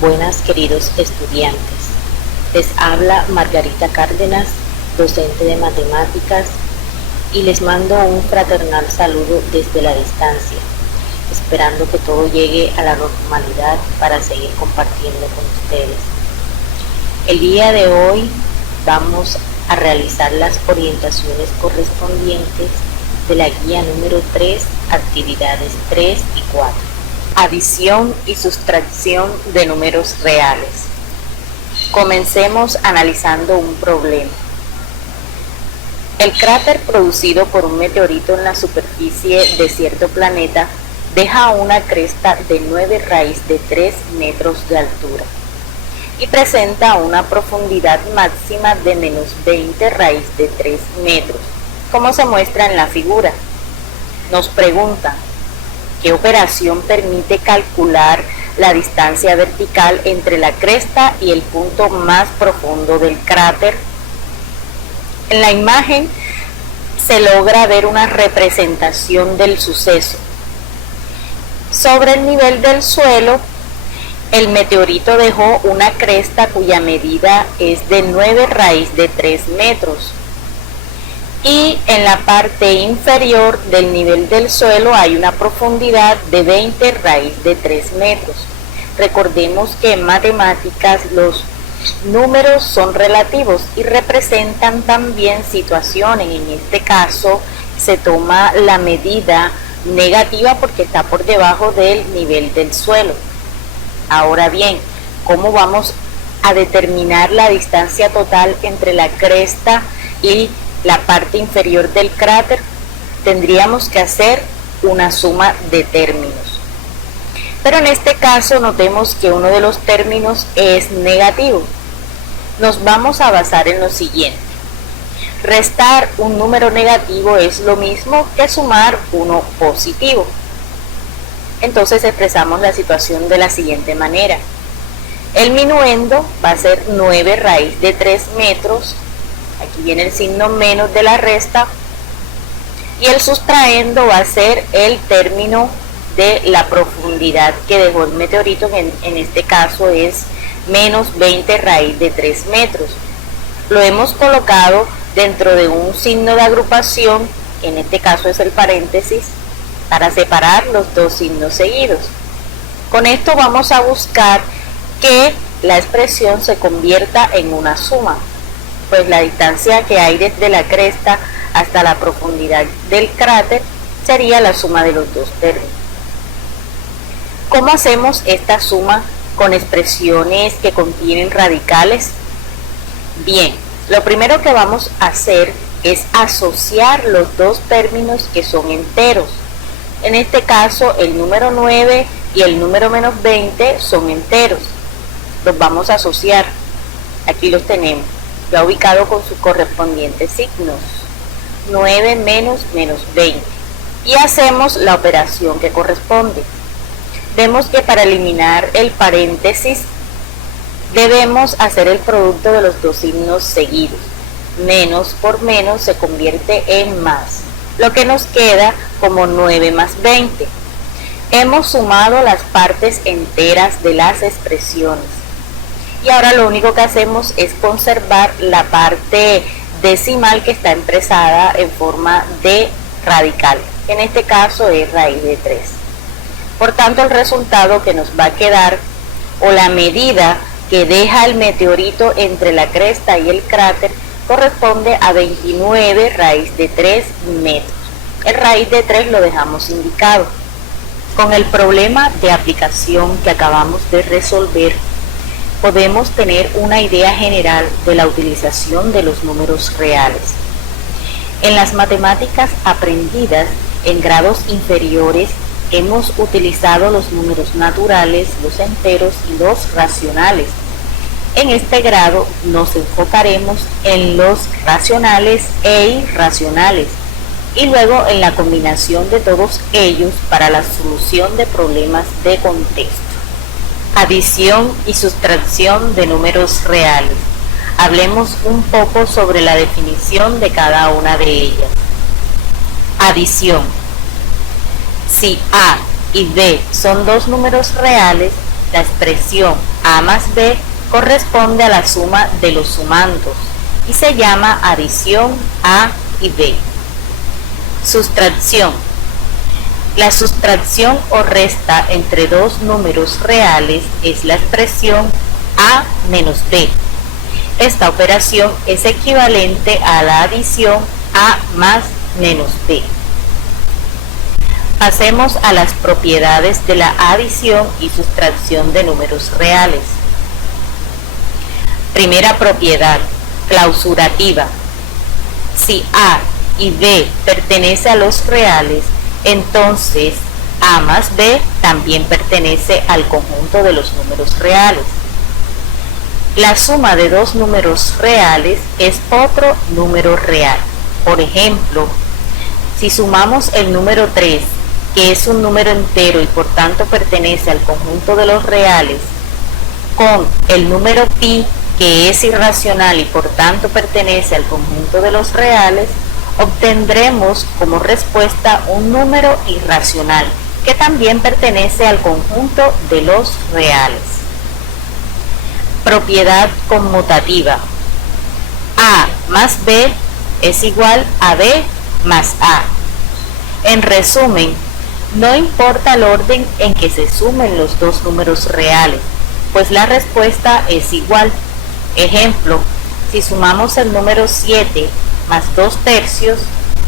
Buenas, queridos estudiantes. Les habla Margarita Cárdenas, docente de matemáticas, y les mando un fraternal saludo desde la distancia, esperando que todo llegue a la normalidad para seguir compartiendo con ustedes. El día de hoy vamos a realizar las orientaciones correspondientes de la guía número 3, actividades 3 y 4. Adición y sustracción de números reales. Comencemos analizando un problema. El cráter producido por un meteorito en la superficie de cierto planeta deja una cresta de 9 raíz de 3 metros de altura y presenta una profundidad máxima de menos 20 raíz de 3 metros, como se muestra en la figura. Nos preguntan, ¿qué operación permite calcular la distancia vertical entre la cresta y el punto más profundo del cráter? En la imagen se logra ver una representación del suceso. Sobre el nivel del suelo, el meteorito dejó una cresta cuya medida es de 9 raíz de 3 metros. Y en la parte inferior del nivel del suelo hay una profundidad de 20 raíz de 3 metros. Recordemos que en matemáticas los números son relativos y representan también situaciones. En este caso se toma la medida negativa porque está por debajo del nivel del suelo. Ahora bien, ¿cómo vamos a determinar la distancia total entre la cresta y la parte inferior del cráter? Tendríamos que hacer una suma de términos. Pero en este caso notemos que uno de los términos es negativo. Nos vamos a basar en lo siguiente. Restar un número negativo es lo mismo que sumar uno positivo. Entonces expresamos la situación de la siguiente manera. El minuendo va a ser 9 raíz de 3 metros. Aquí viene el signo menos de la resta. Y el sustraendo va a ser el término de la profundidad que dejó el meteorito, que en este caso es menos 20 raíz de 3 metros. Lo hemos colocado dentro de un signo de agrupación, que en este caso es el paréntesis, para separar los dos signos seguidos. Con esto vamos a buscar que la expresión se convierta en una suma, pues la distancia que hay desde la cresta hasta la profundidad del cráter sería la suma de los dos términos. ¿Cómo hacemos esta suma con expresiones que contienen radicales? Bien, lo primero que vamos a hacer es asociar los dos términos que son enteros. En este caso, el número 9 y el número menos 20 son enteros. Los vamos a asociar. Aquí los tenemos, ya ubicado con sus correspondientes signos. 9 menos 20. Y hacemos la operación que corresponde. Vemos que para eliminar el paréntesis debemos hacer el producto de los dos signos seguidos. Menos por menos se convierte en más, lo que nos queda como 9 más 20. Hemos sumado las partes enteras de las expresiones y ahora lo único que hacemos es conservar la parte decimal que está expresada en forma de radical. En este caso es raíz de 3. Por tanto, el resultado que nos va a quedar, o la medida que deja el meteorito entre la cresta y el cráter, corresponde a 29 raíz de 3 metros. El raíz de 3 lo dejamos indicado. Con el problema de aplicación que acabamos de resolver, podemos tener una idea general de la utilización de los números reales. En las matemáticas aprendidas en grados inferiores, hemos utilizado los números naturales, los enteros y los racionales. En este grado nos enfocaremos en los racionales e irracionales y luego en la combinación de todos ellos para la solución de problemas de contexto. Adición y sustracción de números reales. Hablemos un poco sobre la definición de cada una de ellas. Adición. Si A y B son dos números reales, la expresión A más B corresponde a la suma de los sumandos y se llama adición A y B. Sustracción. La sustracción o resta entre dos números reales es la expresión A menos B. Esta operación es equivalente a la adición A más menos B. Pasemos a las propiedades de la adición y sustracción de números reales. Primera propiedad, clausurativa. Si A y B pertenece a los reales, entonces A más B también pertenece al conjunto de los números reales. La suma de dos números reales es otro número real. Por ejemplo, si sumamos el número 3, que es un número entero y por tanto pertenece al conjunto de los reales, con el número pi, que es irracional y por tanto pertenece al conjunto de los reales, obtendremos como respuesta un número irracional que también pertenece al conjunto de los reales. Propiedad conmutativa. A más B es igual a B más A. En resumen, no importa el orden en que se sumen los dos números reales, pues la respuesta es igual. Ejemplo, si sumamos el número 7 más 2 tercios,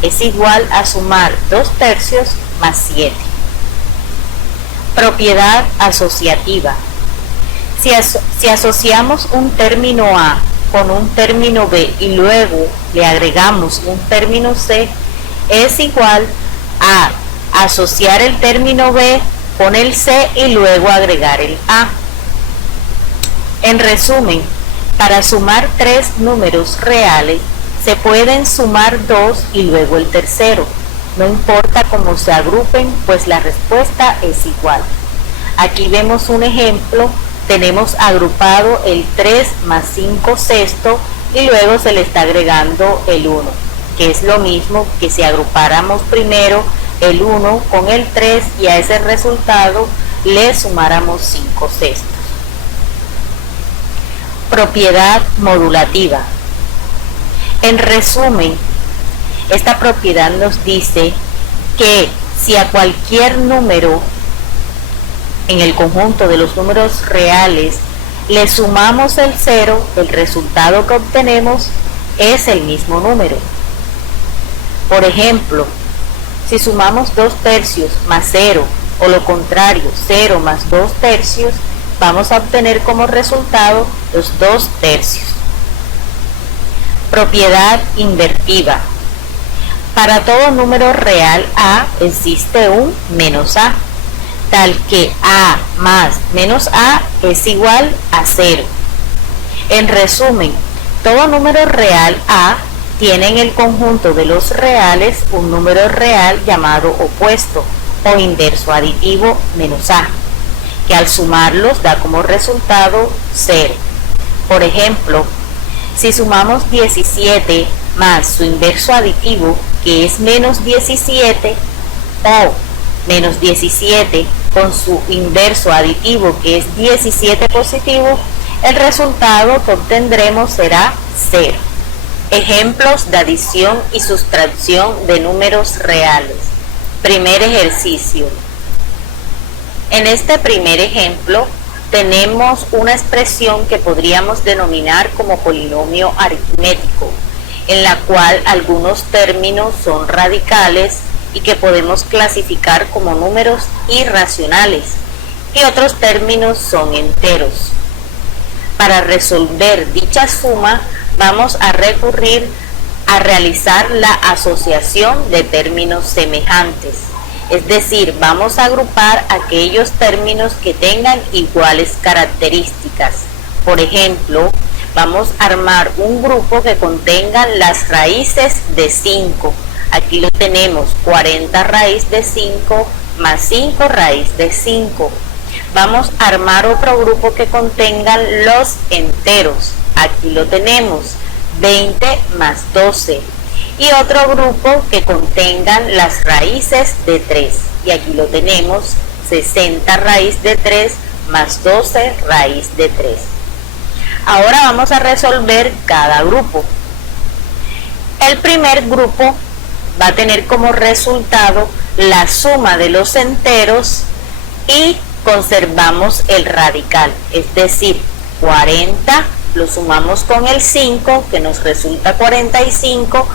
es igual a sumar 2 tercios más 7. Propiedad asociativa. Si asociamos un término A con un término B y luego le agregamos un término C, es igual a asociar el término B con el C y luego agregar el A. En resumen, para sumar tres números reales, se pueden sumar dos y luego el tercero. No importa cómo se agrupen, pues la respuesta es igual. Aquí vemos un ejemplo. Tenemos agrupado el 3 más 5 sexto y luego se le está agregando el 1, que es lo mismo que si agrupáramos primero el 1 con el 3 y a ese resultado le sumáramos 5 sextos. Propiedad modulativa. En resumen, esta propiedad nos dice que si a cualquier número en el conjunto de los números reales le sumamos el 0, el resultado que obtenemos es el mismo número. Por ejemplo, si sumamos 2 tercios más 0 o lo contrario, 0 más 2 tercios, vamos a obtener como resultado los 2 tercios. Propiedad invertida. Para todo número real A existe un menos A, tal que A más menos A es igual a 0. En resumen, todo número real A tiene en el conjunto de los reales un número real llamado opuesto o inverso aditivo menos A, que al sumarlos da como resultado 0. Por ejemplo, si sumamos 17 más su inverso aditivo, que es menos 17, o menos 17 con su inverso aditivo, que es 17 positivo, el resultado que obtendremos será 0. Ejemplos de adición y sustracción de números reales. Primer ejercicio. En este primer ejemplo tenemos una expresión que podríamos denominar como polinomio aritmético, en la cual algunos términos son radicales y que podemos clasificar como números irracionales, y otros términos son enteros. Para resolver dicha suma, vamos a recurrir a realizar la asociación de términos semejantes, es decir, vamos a agrupar aquellos términos que tengan iguales características. Por ejemplo, vamos a armar un grupo que contenga las raíces de 5. Aquí lo tenemos, 40 raíz de 5 más 5 raíz de 5. Vamos a armar otro grupo que contengan los enteros. Aquí lo tenemos, 20 más 12. Y otro grupo que contengan las raíces de 3. Y aquí lo tenemos, 60 raíz de 3 más 12 raíz de 3. Ahora vamos a resolver cada grupo. El primer grupo va a tener como resultado la suma de los enteros y conservamos el radical, es decir, 40 lo sumamos con el 5 que nos resulta 45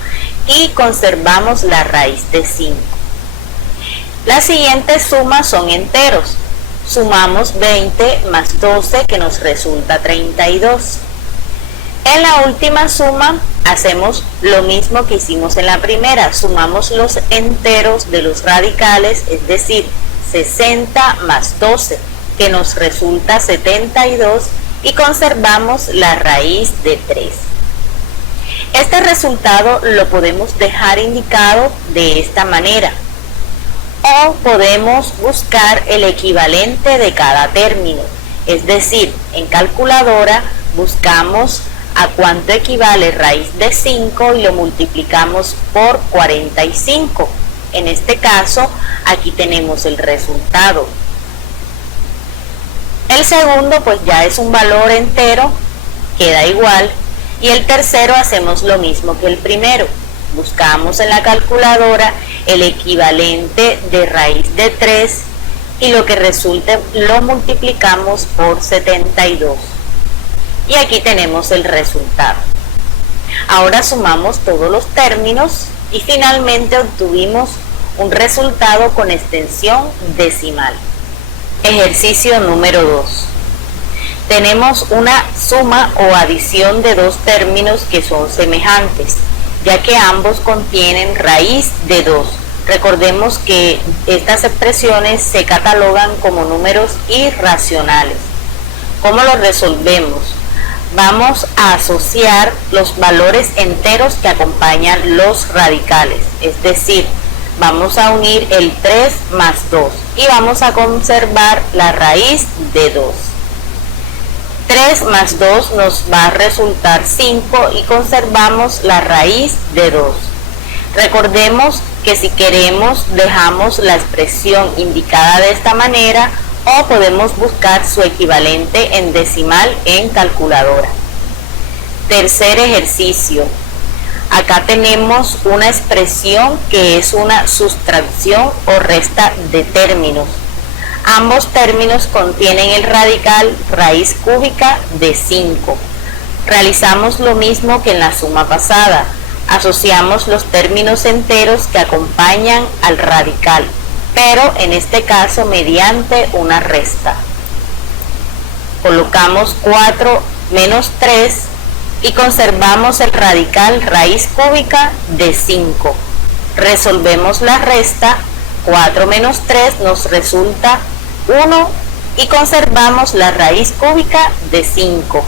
y conservamos la raíz de 5. Las siguientes sumas son enteros. Sumamos 20 más 12 que nos resulta 32. En la última suma hacemos lo mismo que hicimos en la primera, sumamos los enteros de los radicales, es decir, 60 más 12 que nos resulta 72 y conservamos la raíz de 3. Este resultado lo podemos dejar indicado de esta manera o podemos buscar el equivalente de cada término, es decir, en calculadora buscamos a cuánto equivale raíz de 5 y lo multiplicamos por 45. En este caso, aquí tenemos el resultado. El segundo pues ya es un valor entero, queda igual, y el tercero hacemos lo mismo que el primero. Buscamos en la calculadora el equivalente de raíz de 3 y lo que resulte lo multiplicamos por 72. Y aquí tenemos el resultado. Ahora sumamos todos los términos y finalmente obtuvimos un resultado con extensión decimal. Ejercicio número 2. Tenemos una suma o adición de dos términos que son semejantes, ya que ambos contienen raíz de 2. Recordemos que estas expresiones se catalogan como números irracionales. ¿Cómo lo resolvemos? Vamos a asociar los valores enteros que acompañan los radicales, es decir, vamos a unir el 3 más 2 y vamos a conservar la raíz de 2. 3 más 2 nos va a resultar 5 y conservamos la raíz de 2. Recordemos que si queremos dejamos la expresión indicada de esta manera o podemos buscar su equivalente en decimal en calculadora. Tercer ejercicio. Acá tenemos una expresión que es una sustracción o resta de términos. Ambos términos contienen el radical raíz cúbica de 5. Realizamos lo mismo que en la suma pasada. Asociamos los términos enteros que acompañan al radical, pero en este caso mediante una resta. Colocamos 4 menos 3 y conservamos el radical raíz cúbica de 5. Resolvemos la resta, 4 menos 3 nos resulta 1 y conservamos la raíz cúbica de 5.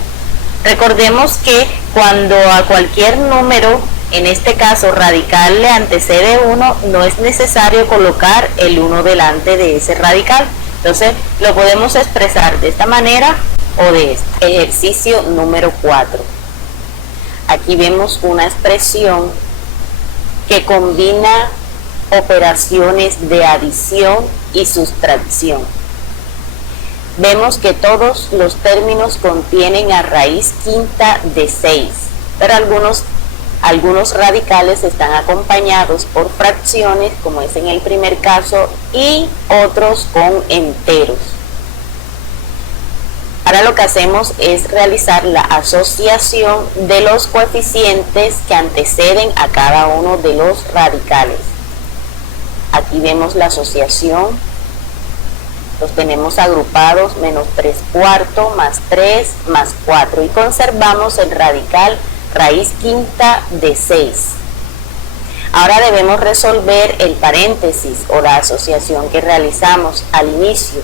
Recordemos que cuando a cualquier número, en este caso radical, le antecede 1, no es necesario colocar el 1 delante de ese radical. Entonces lo podemos expresar de esta manera o de esta. Ejercicio número 4. Aquí vemos una expresión que combina operaciones de adición y sustracción. Vemos que todos los términos contienen a raíz quinta de 6, pero algunos radicales están acompañados por fracciones, como es en el primer caso, y otros con enteros. Ahora lo que hacemos es realizar la asociación de los coeficientes que anteceden a cada uno de los radicales. Aquí vemos la asociación, los tenemos agrupados, menos 3/4 más 3 más 4 y conservamos el radical raíz quinta de 6. Ahora debemos resolver el paréntesis o la asociación que realizamos al inicio.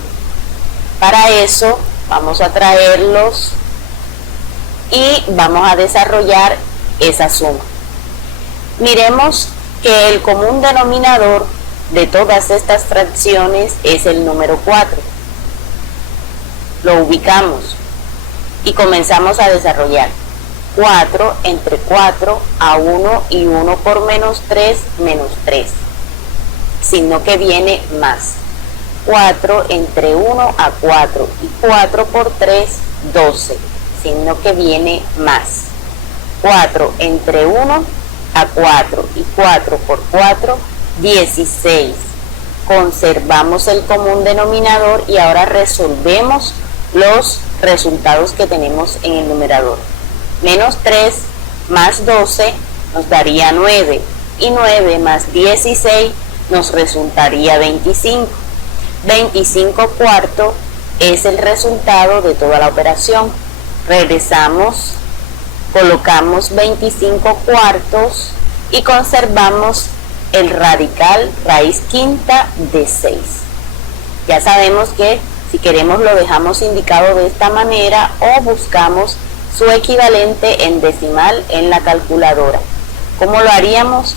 Para eso vamos a traerlos y vamos a desarrollar esa suma. Miremos que el común denominador de todas estas fracciones es el número 4. Lo ubicamos y comenzamos a desarrollar. 4 entre 4 a 1 y 1 por menos 3, signo que viene más. 4 entre 1 a 4 y 4 por 3, 12, signo que viene más. 4 entre 1 a 4 y 4 por 4, 16. Conservamos el común denominador y ahora resolvemos los resultados que tenemos en el numerador. Menos 3 más 12 nos daría 9 y 9 más 16 nos resultaría 25. 25 cuartos es el resultado de toda la operación. Regresamos, colocamos 25 cuartos y conservamos el radical raíz quinta de 6. Ya sabemos que si queremos lo dejamos indicado de esta manera o buscamos su equivalente en decimal en la calculadora. ¿Cómo lo haríamos?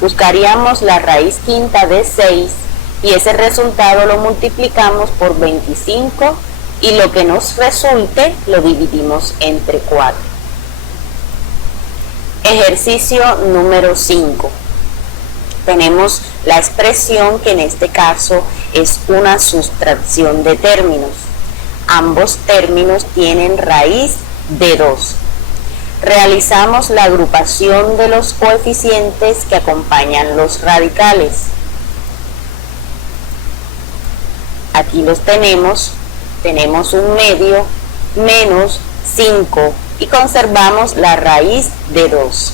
Buscaríamos la raíz quinta de 6 y ese resultado lo multiplicamos por 25 y lo que nos resulte lo dividimos entre 4. Ejercicio número 5. Tenemos la expresión que en este caso es una sustracción de términos. Ambos términos tienen raíz de 2. Realizamos la agrupación de los coeficientes que acompañan los radicales. Aquí los tenemos un medio menos 5 y conservamos la raíz de 2.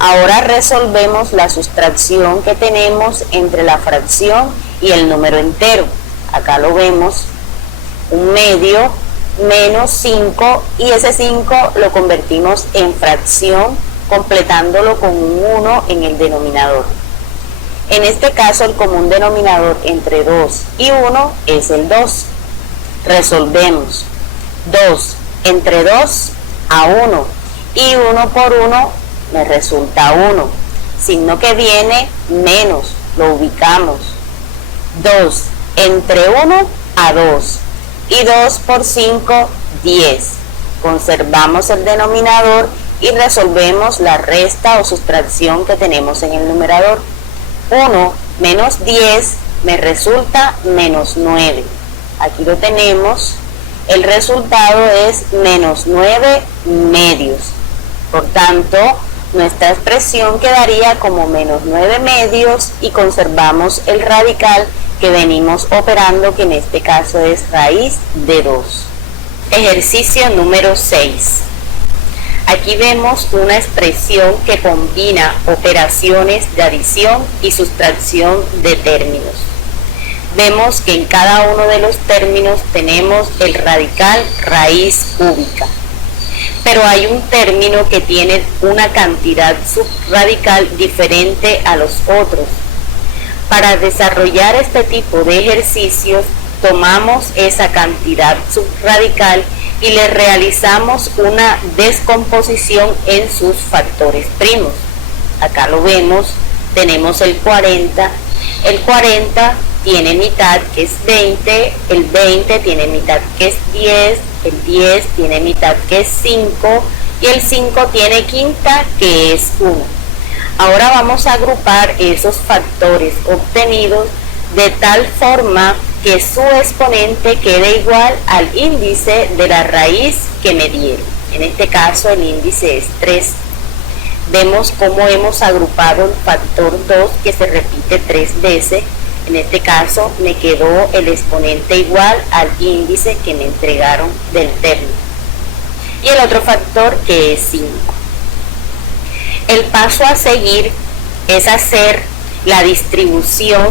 Ahora resolvemos la sustracción que tenemos entre la fracción y el número entero. Acá lo vemos, un medio menos 5 y ese 5 lo convertimos en fracción completándolo con un 1 en el denominador. En este caso el común denominador entre 2 y 1 es el 2. Resolvemos 2 entre 2 a 1 y 1 por 1 me resulta 1. Signo que viene menos, lo ubicamos. 2 entre 1 a 2 y 2 por 5, 10. Conservamos el denominador y resolvemos la resta o sustracción que tenemos en el numerador. 1 menos 10 me resulta menos 9. Aquí lo tenemos. El resultado es menos 9 medios. Por tanto, nuestra expresión quedaría como menos 9 medios y conservamos el radical que venimos operando, que en este caso es raíz de 2. Ejercicio número 6. Aquí vemos una expresión que combina operaciones de adición y sustracción de términos. Vemos que en cada uno de los términos tenemos el radical raíz cúbica. Pero hay un término que tiene una cantidad subradical diferente a los otros. Para desarrollar este tipo de ejercicios, tomamos esa cantidad subradical y le realizamos una descomposición en sus factores primos. Acá lo vemos, tenemos el 40. El 40 tiene mitad, que es 20, el 20 tiene mitad, que es 10, el 10 tiene mitad, que es 5, y el 5 tiene quinta, que es 1. Ahora vamos a agrupar esos factores obtenidos de tal forma que su exponente quede igual al índice de la raíz que me dieron. En este caso el índice es 3. Vemos cómo hemos agrupado el factor 2 que se repite 3 veces. En este caso me quedó el exponente igual al índice que me entregaron del término. Y el otro factor que es 5. El paso a seguir es hacer la distribución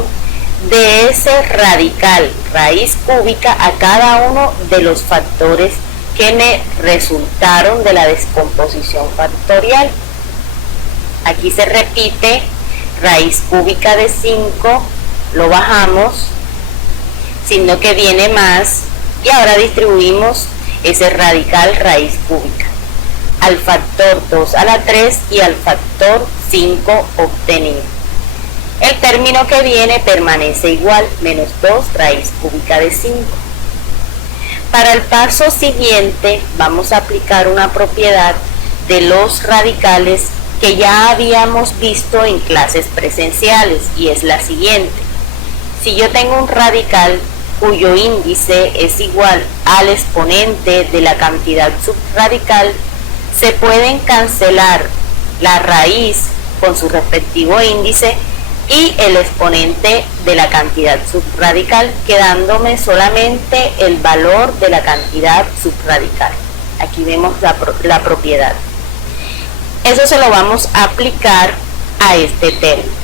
de ese radical raíz cúbica a cada uno de los factores que me resultaron de la descomposición factorial. Aquí se repite raíz cúbica de 5, lo bajamos, signo que viene más, y ahora distribuimos ese radical raíz cúbica al factor 2 a la 3 y al factor 5 obtenido. El término que viene permanece igual, menos 2 raíz cúbica de 5. Para el paso siguiente vamos a aplicar una propiedad de los radicales que ya habíamos visto en clases presenciales, y es la siguiente. Si yo tengo un radical cuyo índice es igual al exponente de la cantidad subradical, se pueden cancelar la raíz con su respectivo índice y el exponente de la cantidad subradical, quedándome solamente el valor de la cantidad subradical. Aquí vemos la propiedad. Eso se lo vamos a aplicar a este término.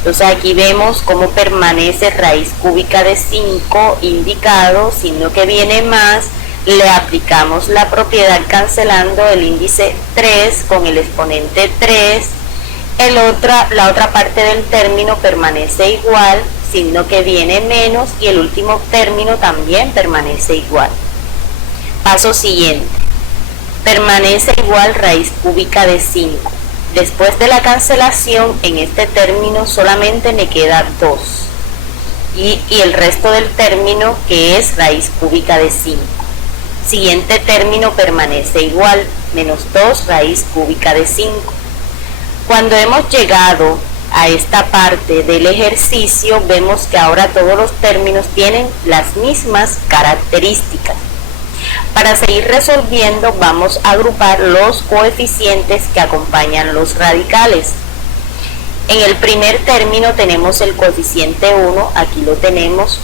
Entonces aquí vemos cómo permanece raíz cúbica de 5 indicado, siendo que viene más, le aplicamos la propiedad cancelando el índice 3 con el exponente 3. La otra parte del término permanece igual, siendo que viene menos, y el último término también permanece igual. Paso siguiente. Permanece igual raíz cúbica de 5. Después de la cancelación, en este término solamente me queda 2. Y el resto del término, que es raíz cúbica de 5. Siguiente término permanece igual, menos 2 raíz cúbica de 5. Cuando hemos llegado a esta parte del ejercicio, vemos que ahora todos los términos tienen las mismas características. Para seguir resolviendo, vamos a agrupar los coeficientes que acompañan los radicales. En el primer término tenemos el coeficiente 1, aquí lo tenemos.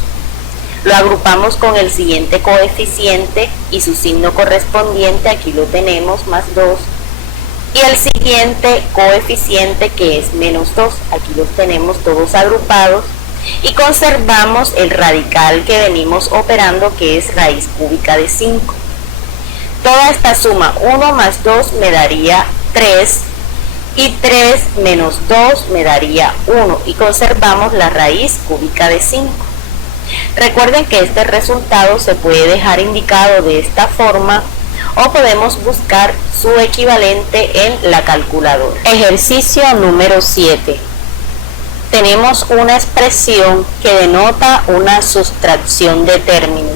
Lo agrupamos con el siguiente coeficiente y su signo correspondiente, aquí lo tenemos, más 2. Y el siguiente coeficiente, que es menos 2, aquí los tenemos todos agrupados. Y conservamos el radical que venimos operando, que es raíz cúbica de 5. Toda esta suma, 1 más 2 me daría 3, y 3 menos 2 me daría 1, y conservamos la raíz cúbica de 5. Recuerden que este resultado se puede dejar indicado de esta forma, o podemos buscar su equivalente en la calculadora. Ejercicio número 7. Tenemos una expresión que denota una sustracción de términos.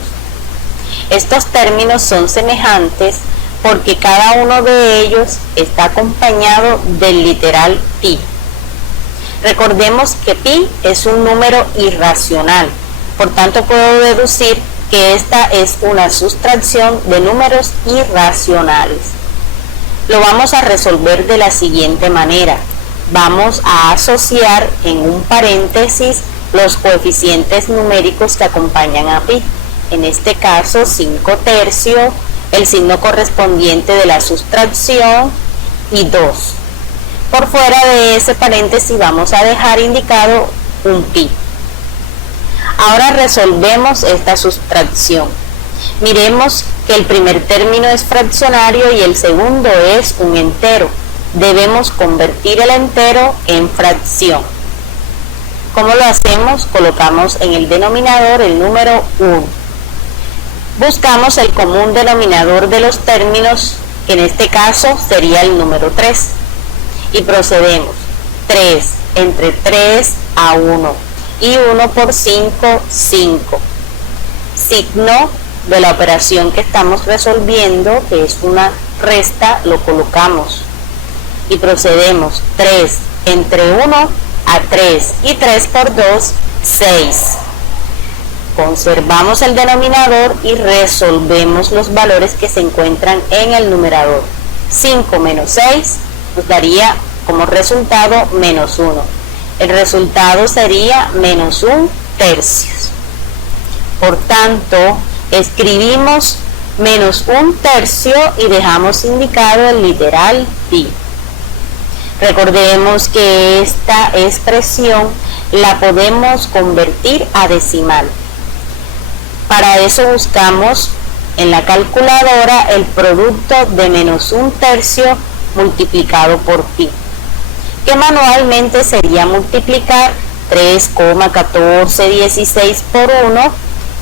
Estos términos son semejantes porque cada uno de ellos está acompañado del literal pi. Recordemos que pi es un número irracional, por tanto puedo deducir que esta es una sustracción de números irracionales. Lo vamos a resolver de la siguiente manera. Vamos a asociar en un paréntesis los coeficientes numéricos que acompañan a pi. En este caso 5 tercios, el signo correspondiente de la sustracción y 2. Por fuera de ese paréntesis vamos a dejar indicado un pi. Ahora resolvemos esta sustracción. Miremos que el primer término es fraccionario y el segundo es un entero. Debemos convertir el entero en fracción. ¿Cómo lo hacemos? Colocamos en el denominador el número 1. Buscamos el común denominador de los términos, que en este caso sería el número 3. Y procedemos. 3 entre 3 a 1. Y 1 por 5, 5. Signo de la operación que estamos resolviendo, que es una resta, lo colocamos. Y procedemos. 3 entre 1 a 3. Y 3 por 2, 6. Conservamos el denominador y resolvemos los valores que se encuentran en el numerador. 5 menos 6 nos daría como resultado menos 1. El resultado sería menos 1 tercios. Por tanto, escribimos menos 1 tercio y dejamos indicado el literal pi. Recordemos que esta expresión la podemos convertir a decimal. Para eso buscamos en la calculadora el producto de menos 1 tercio multiplicado por pi, que manualmente sería multiplicar 3,1416 por 1,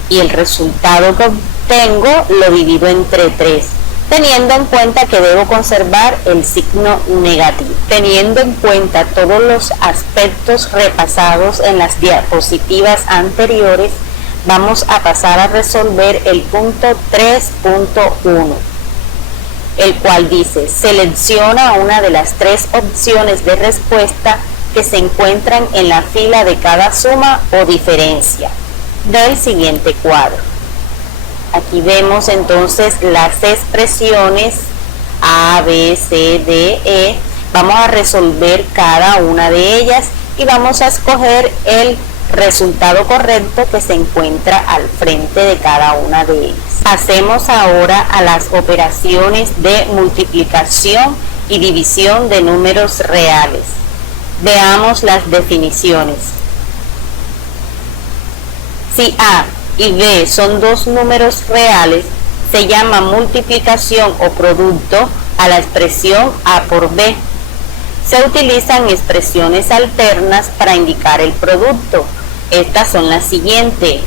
y el resultado que obtengo lo divido entre 3, teniendo en cuenta que debo conservar el signo negativo. Teniendo en cuenta todos los aspectos repasados en las diapositivas anteriores, vamos a pasar a resolver el punto 3.1, el cual dice: selecciona una de las 3 opciones de respuesta que se encuentran en la fila de cada suma o diferencia del siguiente cuadro. Aquí vemos entonces las expresiones A, B, C, D, E. Vamos a resolver cada una de ellas y vamos a escoger el resultado correcto que se encuentra al frente de cada una de ellas. Pasemos ahora a las operaciones de multiplicación y división de números reales. Veamos las definiciones. Si A y B son dos números reales, se llama multiplicación o producto a la expresión A por B. Se utilizan expresiones alternas para indicar el producto. Estas son las siguientes.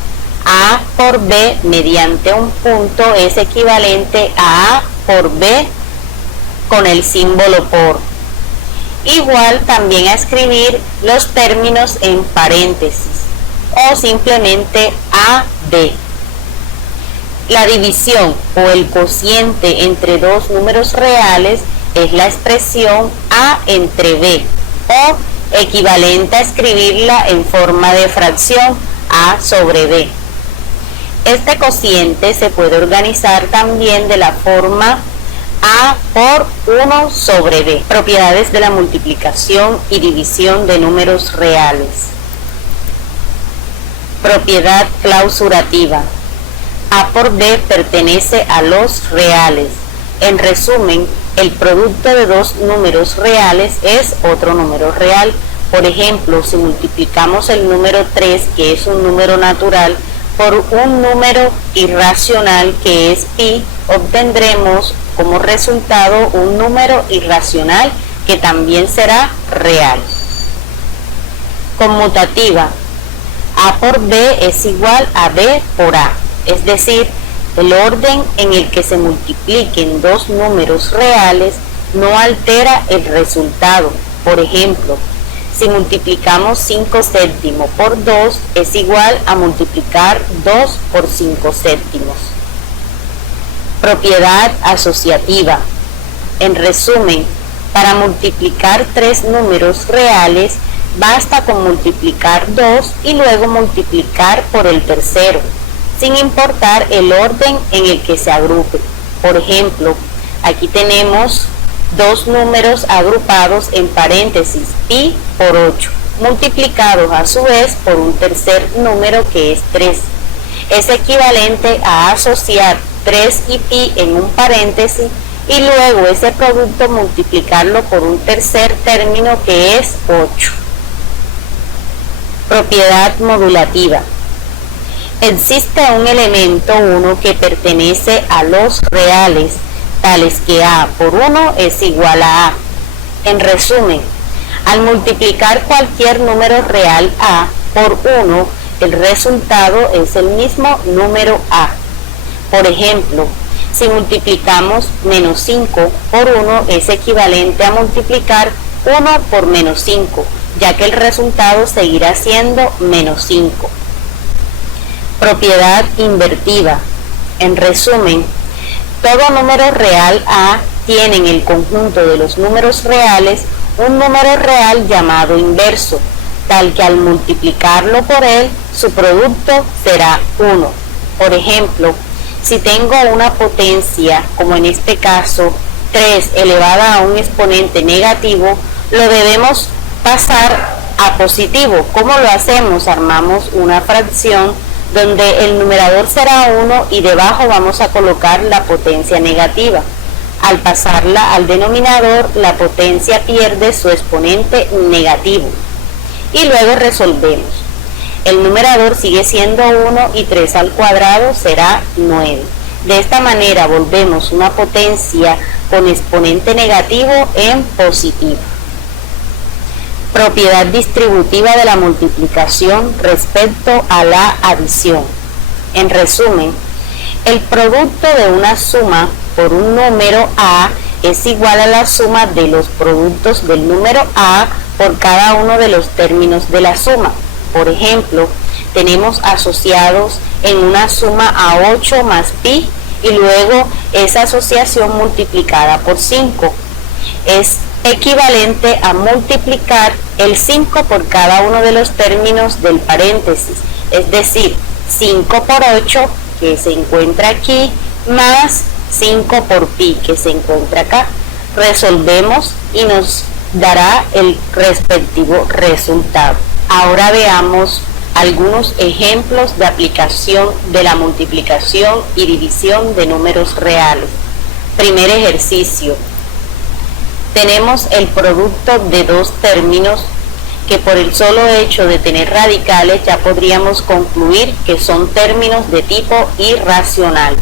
A por B mediante un punto es equivalente a A por B con el símbolo por. Igual también a escribir los términos en paréntesis o simplemente AB. La división o el cociente entre dos números reales es la expresión A entre B o equivalente a escribirla en forma de fracción A sobre B. Este cociente se puede organizar también de la forma A por 1 sobre B. Propiedades de la multiplicación y división de números reales. Propiedad clausurativa. A por B pertenece a los reales. En resumen, el producto de dos números reales es otro número real. Por ejemplo, si multiplicamos el número 3, que es un número natural, por un número irracional que es pi, obtendremos como resultado un número irracional que también será real. Conmutativa. A por B es igual a B por A, es decir, el orden en el que se multipliquen dos números reales no altera el resultado. Por ejemplo, si multiplicamos 5 séptimos por 2 es igual a multiplicar 2 por 5 séptimos. Propiedad asociativa. En resumen, para multiplicar tres números reales basta con multiplicar 2 y luego multiplicar por el tercero, sin importar el orden en el que se agrupe. Por ejemplo, aquí tenemos dos números agrupados en paréntesis, pi por 8, multiplicados a su vez por un tercer número que es 3. Es equivalente a asociar 3 y pi en un paréntesis y luego ese producto multiplicarlo por un tercer término que es 8. Propiedad modulativa. Existe un elemento 1 que pertenece a los reales, tales que A por 1 es igual a A. En resumen, al multiplicar cualquier número real A por 1, el resultado es el mismo número A. Por ejemplo, si multiplicamos menos 5 por 1 es equivalente a multiplicar 1 por menos 5, ya que el resultado seguirá siendo menos 5. Propiedad invertida. En resumen, todo número real A tiene en el conjunto de los números reales un número real llamado inverso, tal que al multiplicarlo por él, su producto será 1. Por ejemplo, si tengo una potencia, como en este caso 3 elevada a un exponente negativo, lo debemos pasar a positivo. ¿Cómo lo hacemos? Armamos una fracción donde el numerador será 1 y debajo vamos a colocar la potencia negativa. Al pasarla al denominador, la potencia pierde su exponente negativo. Y luego resolvemos. El numerador sigue siendo 1 y 3 al cuadrado será 9. De esta manera volvemos una potencia con exponente negativo en positivo. Propiedad distributiva de la multiplicación respecto a la adición. En resumen, el producto de una suma por un número A es igual a la suma de los productos del número A por cada uno de los términos de la suma. Por ejemplo, tenemos asociados en una suma a 8 más pi y luego esa asociación multiplicada por 5. Es equivalente a multiplicar el 5 por cada uno de los términos del paréntesis, es decir, 5 por 8 que se encuentra aquí, más 5 por pi que se encuentra acá. Resolvemos y nos dará el respectivo resultado. Ahora veamos algunos ejemplos de aplicación de la multiplicación y división de números reales. Primer ejercicio. Tenemos el producto de dos términos que por el solo hecho de tener radicales ya podríamos concluir que son términos de tipo irracional.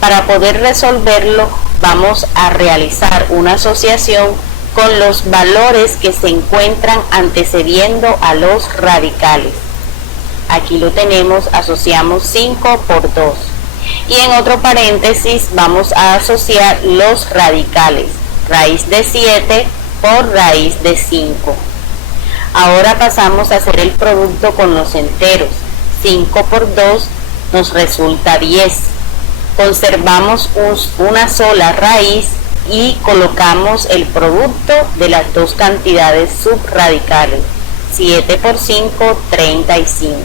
Para poder resolverlo vamos a realizar una asociación con los valores que se encuentran antecediendo a los radicales. Aquí lo tenemos, asociamos 5 por 2. Y en otro paréntesis vamos a asociar los radicales, raíz de 7 por raíz de 5. Ahora pasamos a hacer el producto con los enteros. 5 por 2 nos resulta 10. Conservamos una sola raíz y colocamos el producto de las dos cantidades subradicales. 7 por 5, 35.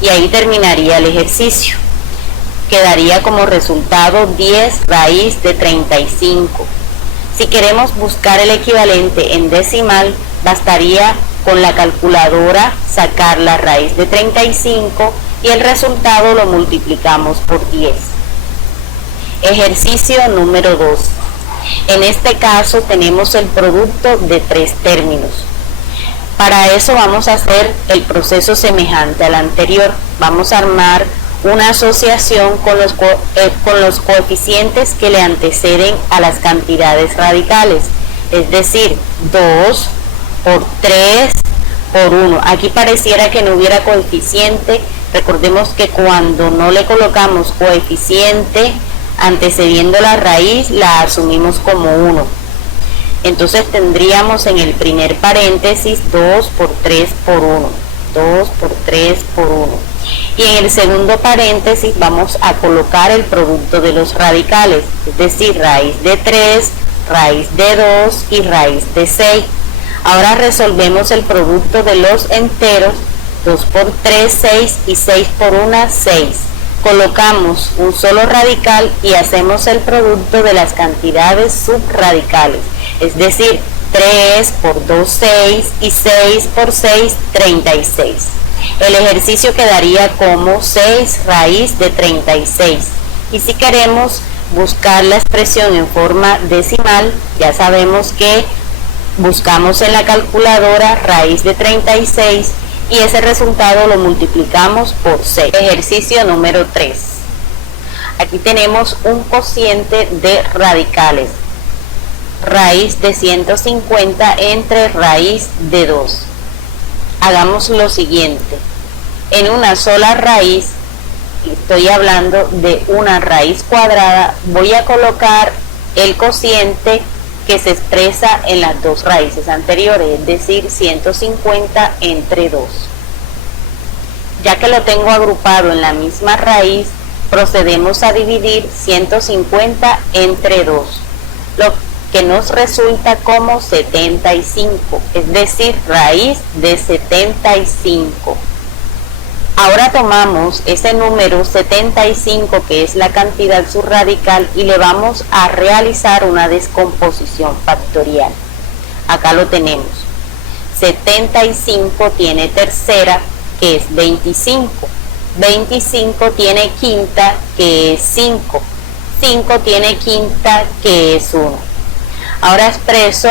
Y ahí terminaría el ejercicio. Quedaría como resultado 10 raíz de 35. Si queremos buscar el equivalente en decimal, bastaría con la calculadora sacar la raíz de 35 y el resultado lo multiplicamos por 10. Ejercicio número 2. En este caso tenemos el producto de tres términos. Para eso vamos a hacer el proceso semejante al anterior. Vamos a armar una asociación con los coeficientes que le anteceden a las cantidades radicales, es decir, 2 por 3 por 1. Aquí pareciera que no hubiera coeficiente. Recordemos que cuando no le colocamos coeficiente antecediendo la raíz, la asumimos como 1. Entonces tendríamos en el primer paréntesis 2 por 3 por 1, 2 por 3 por 1. Y en el segundo paréntesis vamos a colocar el producto de los radicales, es decir, raíz de 3, raíz de 2 y raíz de 6. Ahora resolvemos el producto de los enteros. 2 por 3, 6 y 6 por 1, 6. Colocamos un solo radical y hacemos el producto de las cantidades subradicales, es decir, 3 por 2, 6 y 6 por 6, 36. El ejercicio quedaría como 6 raíz de 36. Y si queremos buscar la expresión en forma decimal, ya sabemos que buscamos en la calculadora raíz de 36 y ese resultado lo multiplicamos por 6. Ejercicio número 3. Aquí tenemos un cociente de radicales. Raíz de 150 entre raíz de 2. Hagamos lo siguiente. En una sola raíz, estoy hablando de una raíz cuadrada, voy a colocar el cociente que se expresa en las dos raíces anteriores, es decir, 150 entre 2. Ya que lo tengo agrupado en la misma raíz, procedemos a dividir 150 entre 2, lo que nos resulta como 75, es decir, raíz de 75. Ahora tomamos ese número 75, que es la cantidad subradical, y le vamos a realizar una descomposición factorial. Acá lo tenemos. 75 tiene tercera, que es 25. 25 tiene quinta, que es 5. 5 tiene quinta, que es 1. Ahora expreso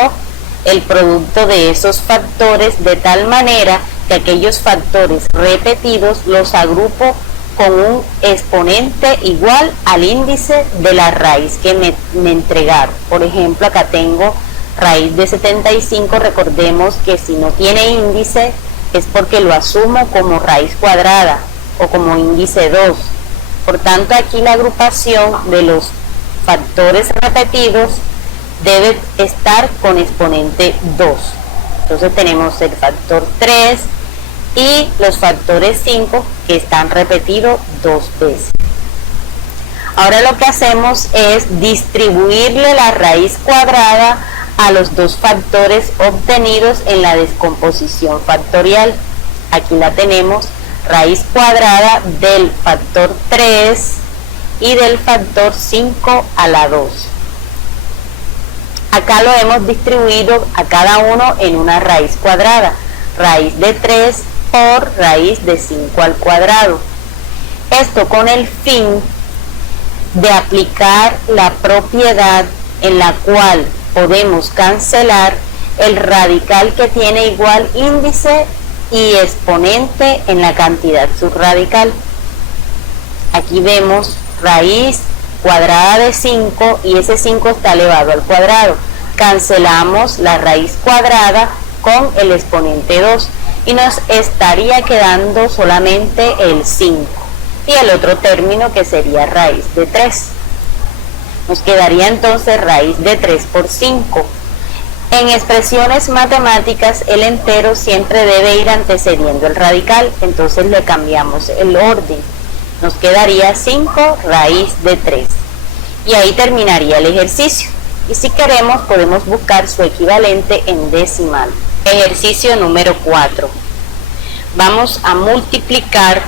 el producto de esos factores de tal manera que aquellos factores repetidos los agrupo con un exponente igual al índice de la raíz que me entregaron. Por ejemplo, acá tengo raíz de 75, recordemos que si no tiene índice es porque lo asumo como raíz cuadrada o como índice 2. Por tanto, aquí la agrupación de los factores repetidos debe estar con exponente 2. Entonces tenemos el factor 3 y los factores 5 que están repetidos 2 veces. Ahora lo que hacemos es distribuirle la raíz cuadrada a los dos factores obtenidos en la descomposición factorial. Aquí la tenemos, raíz cuadrada del factor 3 y del factor 5 a la 2. Acá lo hemos distribuido a cada uno en una raíz cuadrada, raíz de 3 por raíz de 5 al cuadrado. Esto con el fin de aplicar la propiedad en la cual podemos cancelar el radical que tiene igual índice y exponente en la cantidad subradical. Aquí vemos raíz cuadrada de 5 y ese 5 está elevado al cuadrado. Cancelamos la raíz cuadrada con el exponente 2 y nos estaría quedando solamente el 5 y el otro término que sería raíz de 3. Nos quedaría entonces raíz de 3 por 5. En expresiones matemáticas el entero siempre debe ir antecediendo el radical, entonces le cambiamos el orden. Nos quedaría 5 raíz de 3 y ahí terminaría el ejercicio. Y si queremos podemos buscar su equivalente en decimal. Ejercicio número 4. Vamos a multiplicar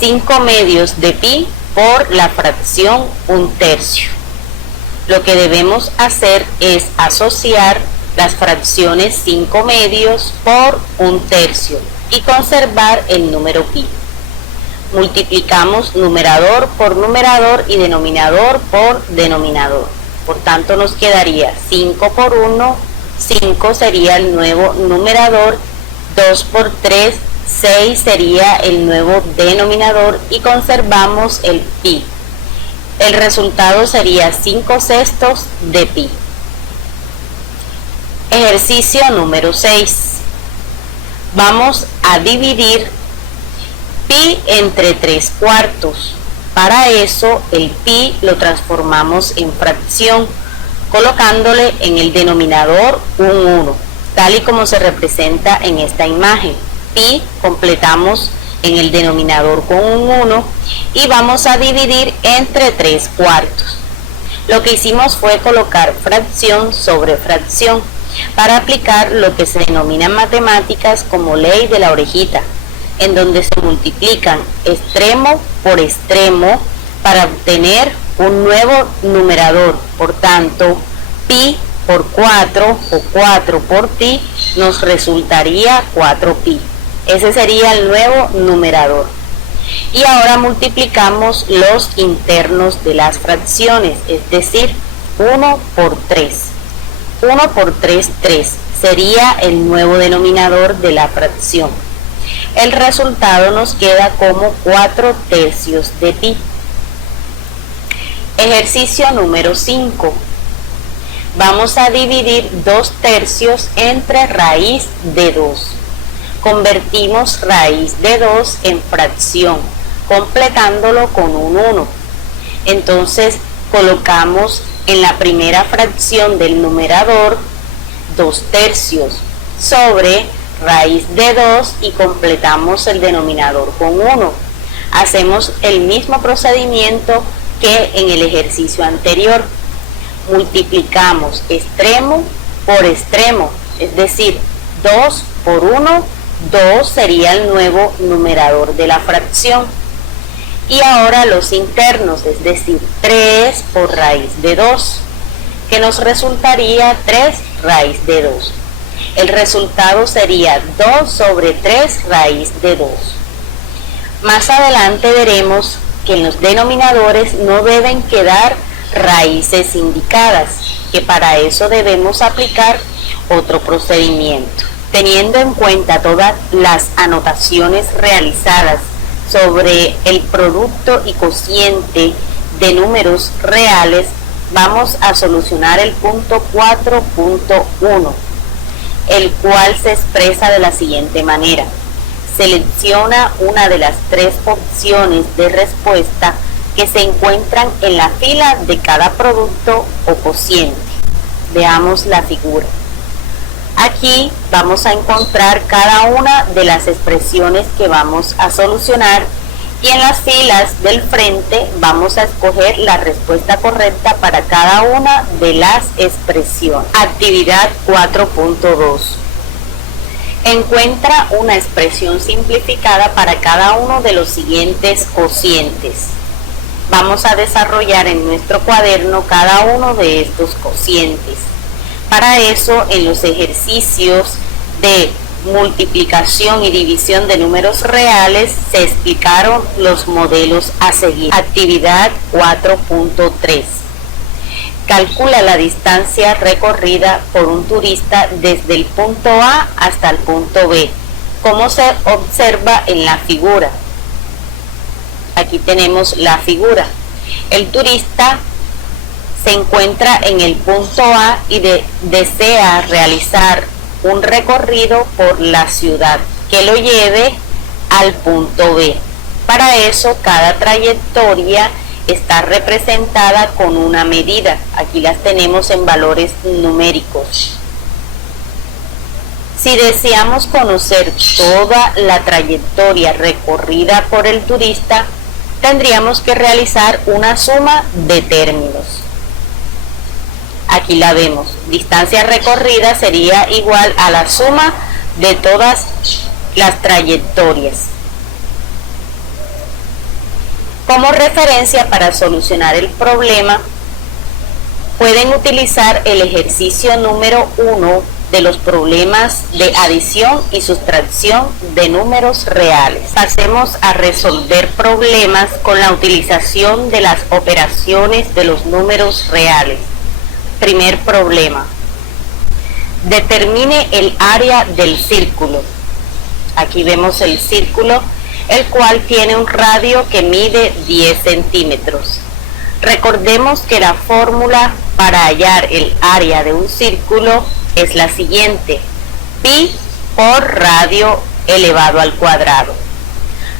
5 medios de pi por la fracción 1/3. Lo que debemos hacer es asociar las fracciones 5 medios por 1/3 y conservar el número pi. Multiplicamos numerador por numerador y denominador por denominador. Por tanto nos quedaría 5 por 1, 5 sería el nuevo numerador, 2 por 3, 6 sería el nuevo denominador y conservamos el pi. El resultado sería 5/6 de pi. Ejercicio número 6. Vamos a dividir pi entre 3/4. Para eso el pi lo transformamos en fracción, colocándole en el denominador un 1, tal y como se representa en esta imagen. Pi completamos en el denominador con un 1 y vamos a dividir entre 3/4. Lo que hicimos fue colocar fracción sobre fracción para aplicar lo que se denomina en matemáticas como ley de la orejita, en donde se multiplican extremo por extremo para obtener un nuevo numerador. Por tanto, pi por 4 o 4 por pi nos resultaría 4pi. Ese sería el nuevo numerador. Y ahora multiplicamos los internos de las fracciones, es decir, 1 por 3. 1 por 3, 3 sería el nuevo denominador de la fracción. El resultado nos queda como 4/3 de pi. Ejercicio número 5. Vamos a dividir 2/3 entre raíz de 2. Convertimos raíz de 2 en fracción, completándolo con un 1. Entonces colocamos en la primera fracción del numerador 2/3 sobre raíz de 2 y completamos el denominador con 1. Hacemos el mismo procedimiento que en el ejercicio anterior. Multiplicamos extremo por extremo, es decir, 2 por 1, 2 sería el nuevo numerador de la fracción. Y ahora los internos, es decir, 3 por raíz de 2, que nos resultaría 3 raíz de 2. El resultado sería 2 sobre 3 raíz de 2. Más adelante veremos que en los denominadores no deben quedar raíces indicadas, que para eso debemos aplicar otro procedimiento. Teniendo en cuenta todas las anotaciones realizadas sobre el producto y cociente de números reales, vamos a solucionar el punto 4.1, el cual se expresa de la siguiente manera. Selecciona una de las 3 opciones de respuesta que se encuentran en la fila de cada producto o cociente. Veamos la figura. Aquí vamos a encontrar cada una de las expresiones que vamos a solucionar Y en las filas del frente vamos a escoger la respuesta correcta para cada una de las expresiones. Actividad 4.2. Encuentra una expresión simplificada para cada uno de los siguientes cocientes. Vamos a desarrollar en nuestro cuaderno cada uno de estos cocientes. Para eso, en los ejercicios de multiplicación y división de números reales se explicaron los modelos a seguir. Actividad 4.3. Calcula la distancia recorrida por un turista desde el punto A hasta el punto B, como se observa en la figura. Aquí tenemos la figura. El turista se encuentra en el punto A y desea realizar un recorrido por la ciudad que lo lleve al punto B. Para eso, cada trayectoria está representada con una medida. Aquí las tenemos en valores numéricos. Si deseamos conocer toda la trayectoria recorrida por el turista, tendríamos que realizar una suma de términos. Aquí la vemos. Distancia recorrida sería igual a la suma de todas las trayectorias. Como referencia para solucionar el problema, pueden utilizar el ejercicio número 1 de los problemas de adición y sustracción de números reales. Pasemos a resolver problemas con la utilización de las operaciones de los números reales. Primer problema. Determine el área del círculo. Aquí vemos el círculo, el cual tiene un radio que mide 10 centímetros. Recordemos que la fórmula para hallar el área de un círculo es la siguiente: pi por radio elevado al cuadrado.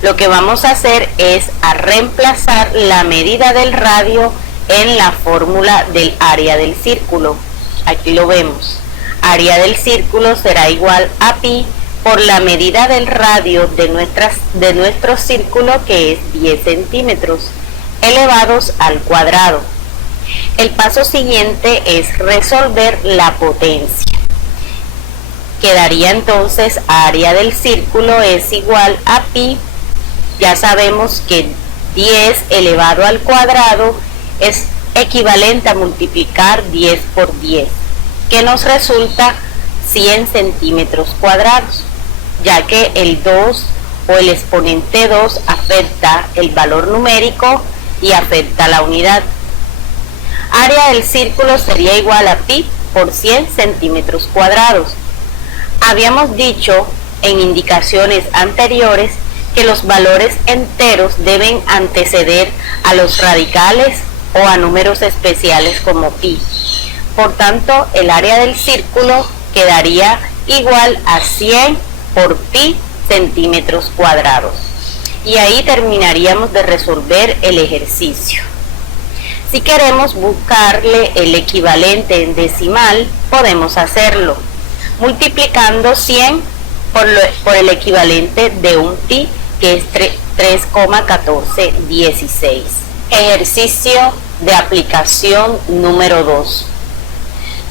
Lo que vamos a hacer es a reemplazar la medida del radio en la fórmula del área del círculo. Aquí lo vemos. Área del círculo será igual a pi por la medida del radio de nuestro círculo, que es 10 centímetros, elevados al cuadrado. El paso siguiente es resolver la potencia. Quedaría entonces área del círculo es igual a pi. Ya sabemos que 10 elevado al cuadrado es equivalente a multiplicar 10 por 10, que nos resulta 100 centímetros cuadrados, ya que el 2 o el exponente 2 afecta el valor numérico y afecta la unidad. Área del círculo sería igual a pi por 100 centímetros cuadrados. Habíamos dicho en indicaciones anteriores que los valores enteros deben anteceder a los radicales o a números especiales como pi. Por tanto, el área del círculo quedaría igual a 100 por pi centímetros cuadrados. Y ahí terminaríamos de resolver el ejercicio. Si queremos buscarle el equivalente en decimal, podemos hacerlo multiplicando 100 por el equivalente de un pi, que es 3,1416. Ejercicio de aplicación número 2.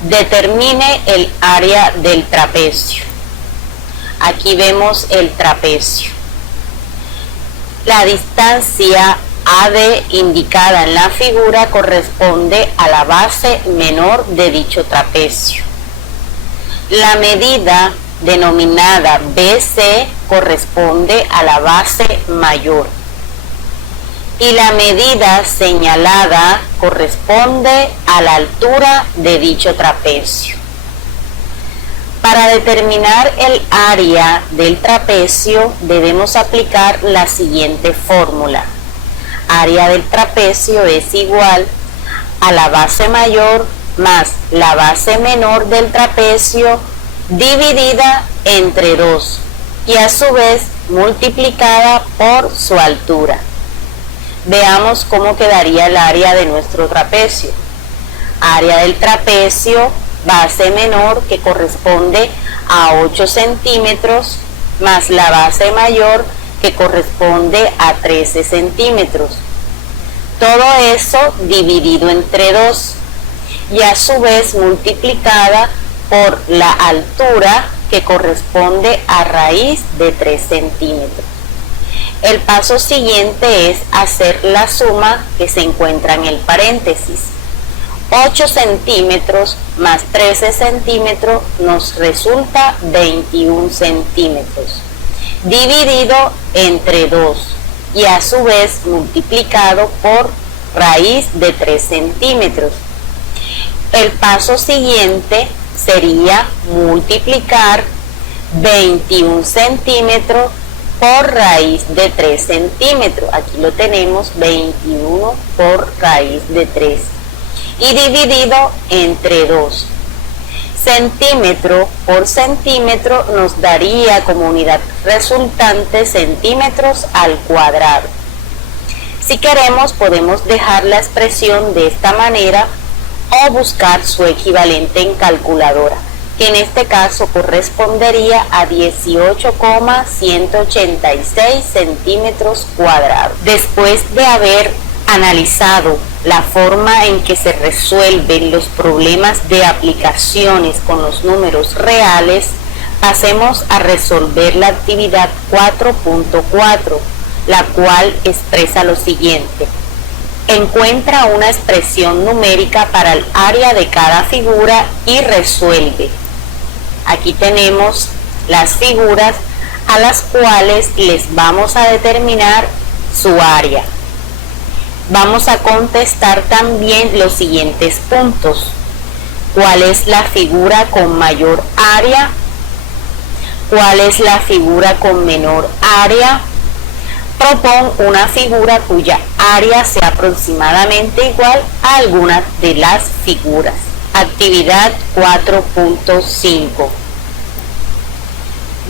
Determine el área del trapecio. Aquí vemos el trapecio. La distancia AD indicada en la figura corresponde a la base menor de dicho trapecio. La medida denominada BC corresponde a la base mayor y la medida señalada corresponde a la altura de dicho trapecio. Para determinar el área del trapecio debemos aplicar la siguiente fórmula. Área del trapecio es igual a la base mayor más la base menor del trapecio dividida entre 2 y a su vez multiplicada por su altura. Veamos cómo quedaría el área de nuestro trapecio. Área del trapecio, base menor, que corresponde a 8 centímetros, más la base mayor, que corresponde a 13 centímetros. Todo eso dividido entre 2 y a su vez multiplicada por la altura que corresponde a raíz de 3 centímetros. El paso siguiente es hacer la suma que se encuentra en el paréntesis. 8 centímetros más 13 centímetros nos resulta 21 centímetros, dividido entre 2 y a su vez multiplicado por raíz de 3 centímetros. El paso siguiente sería multiplicar 21 centímetros por raíz de 3 centímetros. Aquí lo tenemos, 21 por raíz de 3. Y dividido entre 2. Centímetro por centímetro nos daría como unidad resultante centímetros al cuadrado. Si queremos podemos dejar la expresión de esta manera o buscar su equivalente en calculadora, que en este caso correspondería a 18,186 centímetros cuadrados. Después de haber analizado la forma en que se resuelven los problemas de aplicaciones con los números reales, pasemos a resolver la actividad 4.4, la cual expresa lo siguiente. Encuentra una expresión numérica para el área de cada figura y resuelve. Aquí tenemos las figuras a las cuales les vamos a determinar su área. Vamos a contestar también los siguientes puntos. ¿Cuál es la figura con mayor área? ¿Cuál es la figura con menor área? Propon una figura cuya área sea aproximadamente igual a alguna de las figuras. Actividad 4.5.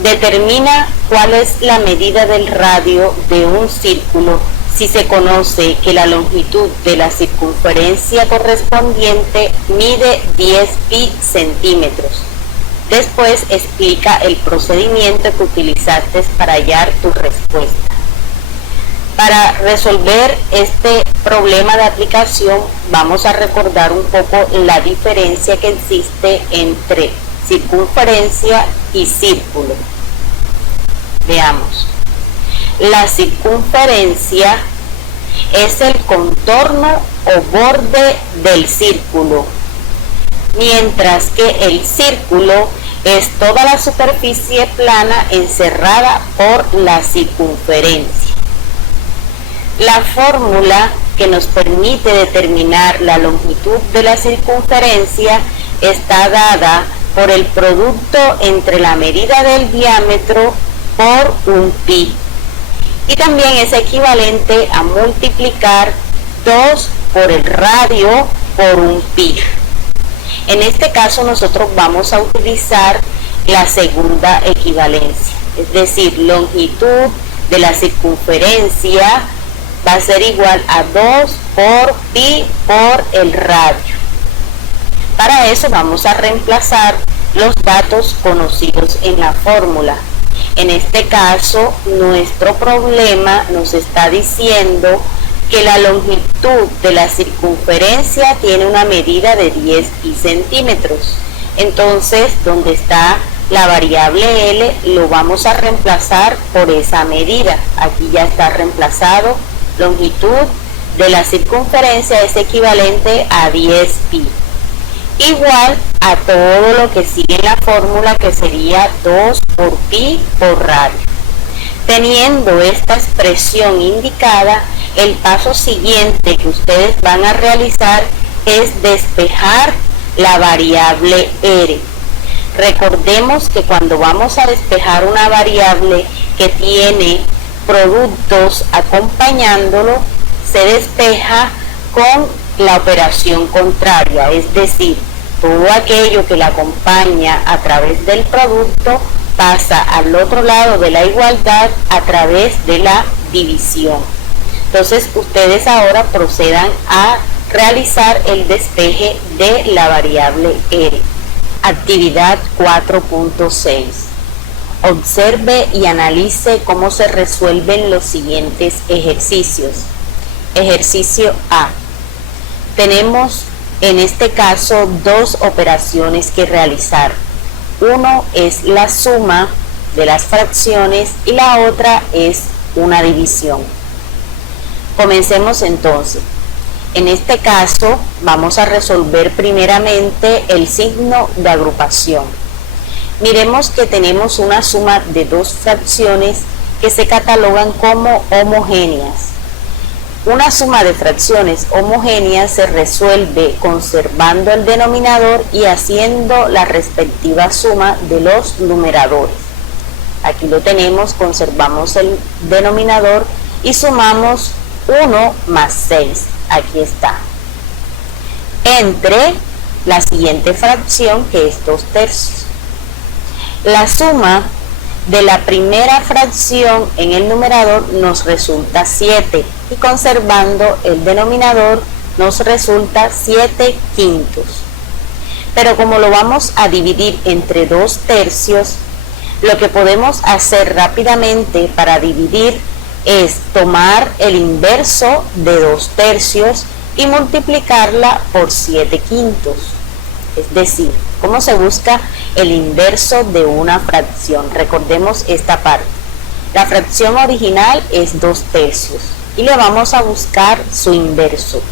Determina cuál es la medida del radio de un círculo si se conoce que la longitud de la circunferencia correspondiente mide 10 pi centímetros. Después explica el procedimiento que utilizaste para hallar tu respuesta. Para resolver este problema de aplicación vamos a recordar un poco la diferencia que existe entre circunferencia y círculo. Veamos. La circunferencia es el contorno o borde del círculo, mientras que el círculo es toda la superficie plana encerrada por la circunferencia. La fórmula que nos permite determinar la longitud de la circunferencia está dada por el producto entre la medida del diámetro por un pi. Y también es equivalente a multiplicar 2 por el radio por un pi. En este caso nosotros vamos a utilizar la segunda equivalencia, es decir, longitud de la circunferencia va a ser igual a 2 por pi por el radio. Para eso vamos a reemplazar los datos conocidos en la fórmula. En este caso, nuestro problema nos está diciendo que la longitud de la circunferencia tiene una medida de 10 pi centímetros. Entonces, donde está la variable L, lo vamos a reemplazar por esa medida. Aquí ya está reemplazado. Longitud de la circunferencia es equivalente a 10 pi. Igual a todo lo que sigue en la fórmula, que sería 2 por pi por radio. Teniendo esta expresión indicada, el paso siguiente que ustedes van a realizar es despejar la variable R. Recordemos que cuando vamos a despejar una variable que tiene productos acompañándolo, se despeja con la operación contraria, es decir, todo aquello que la acompaña a través del producto pasa al otro lado de la igualdad a través de la división. Entonces ustedes ahora procedan a realizar el despeje de la variable R. Actividad 4.6. Observe y analice cómo se resuelven los siguientes ejercicios. Ejercicio A. Tenemos en este caso dos operaciones que realizar. Uno es la suma de las fracciones y la otra es una división. Comencemos entonces. En este caso vamos a resolver primeramente el signo de agrupación. Miremos que tenemos una suma de dos fracciones que se catalogan como homogéneas. Una suma de fracciones homogéneas se resuelve conservando el denominador y haciendo la respectiva suma de los numeradores. Aquí lo tenemos, conservamos el denominador y sumamos 1 más 6. Aquí está. Entre la siguiente fracción, que es 2 tercios. La suma de la primera fracción en el numerador nos resulta 7 y conservando el denominador nos resulta 7 quintos. Pero como lo vamos a dividir entre 2 tercios, lo que podemos hacer rápidamente para dividir es tomar el inverso de 2 tercios y multiplicarla por 7 quintos. Es decir, ¿cómo se busca el inverso de una fracción? Recordemos esta parte. La fracción original es 2 tercios y le vamos a buscar su inverso.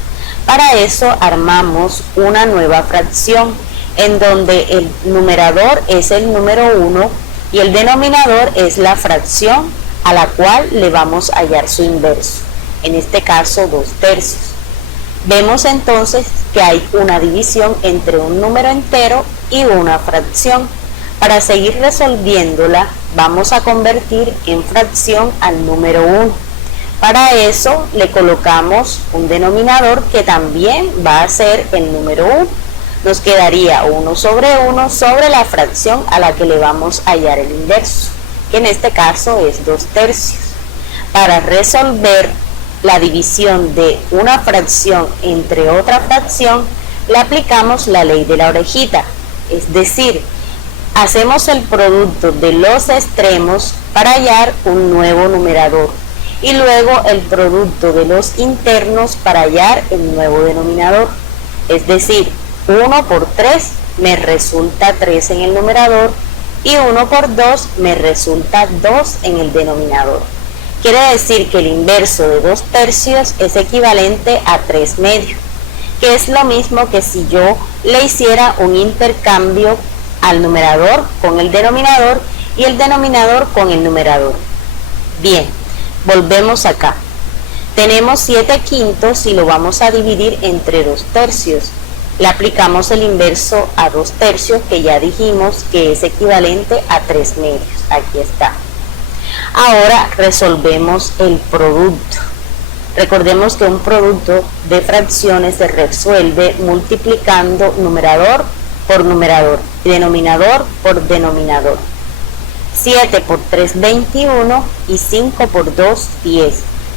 Para eso armamos una nueva fracción en donde el numerador es el número 1 y el denominador es la fracción a la cual le vamos a hallar su inverso. En este caso 2 tercios. Vemos entonces que hay una división entre un número entero y una fracción. Para seguir resolviéndola, vamos a convertir en fracción al número 1. Para eso le colocamos un denominador que también va a ser el número 1. Nos quedaría 1 sobre 1 sobre la fracción a la que le vamos a hallar el inverso, que en este caso es 2 tercios. Para resolver la división de una fracción entre otra fracción, le aplicamos la ley de la orejita, es decir, hacemos el producto de los extremos para hallar un nuevo numerador y luego el producto de los internos para hallar el nuevo denominador. Es decir, 1 por 3 me resulta 3 en el numerador y 1 por 2 me resulta 2 en el denominador. Quiere decir que el inverso de 2 tercios es equivalente a 3 medios, que es lo mismo que si yo le hiciera un intercambio al numerador con el denominador y el denominador con el numerador. Bien, volvemos acá. Tenemos 7 quintos y lo vamos a dividir entre 2 tercios. Le aplicamos el inverso a 2 tercios, que ya dijimos que es equivalente a 3 medios. Aquí está. Ahora resolvemos el producto. Recordemos que un producto de fracciones se resuelve multiplicando numerador por numerador y denominador por denominador. 7 por 3, 21 y 5 por 2, 10.